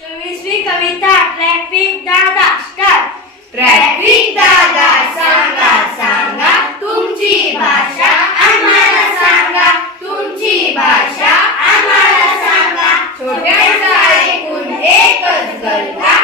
24वी कविता traffic दादा start. Traffic दादा सांगा सांगा तुमची भाषा आम्हाला सांगा, तुमची भाषा आम्हाला सांगा. छोट्यांचा ऐकून एकच गल्ला,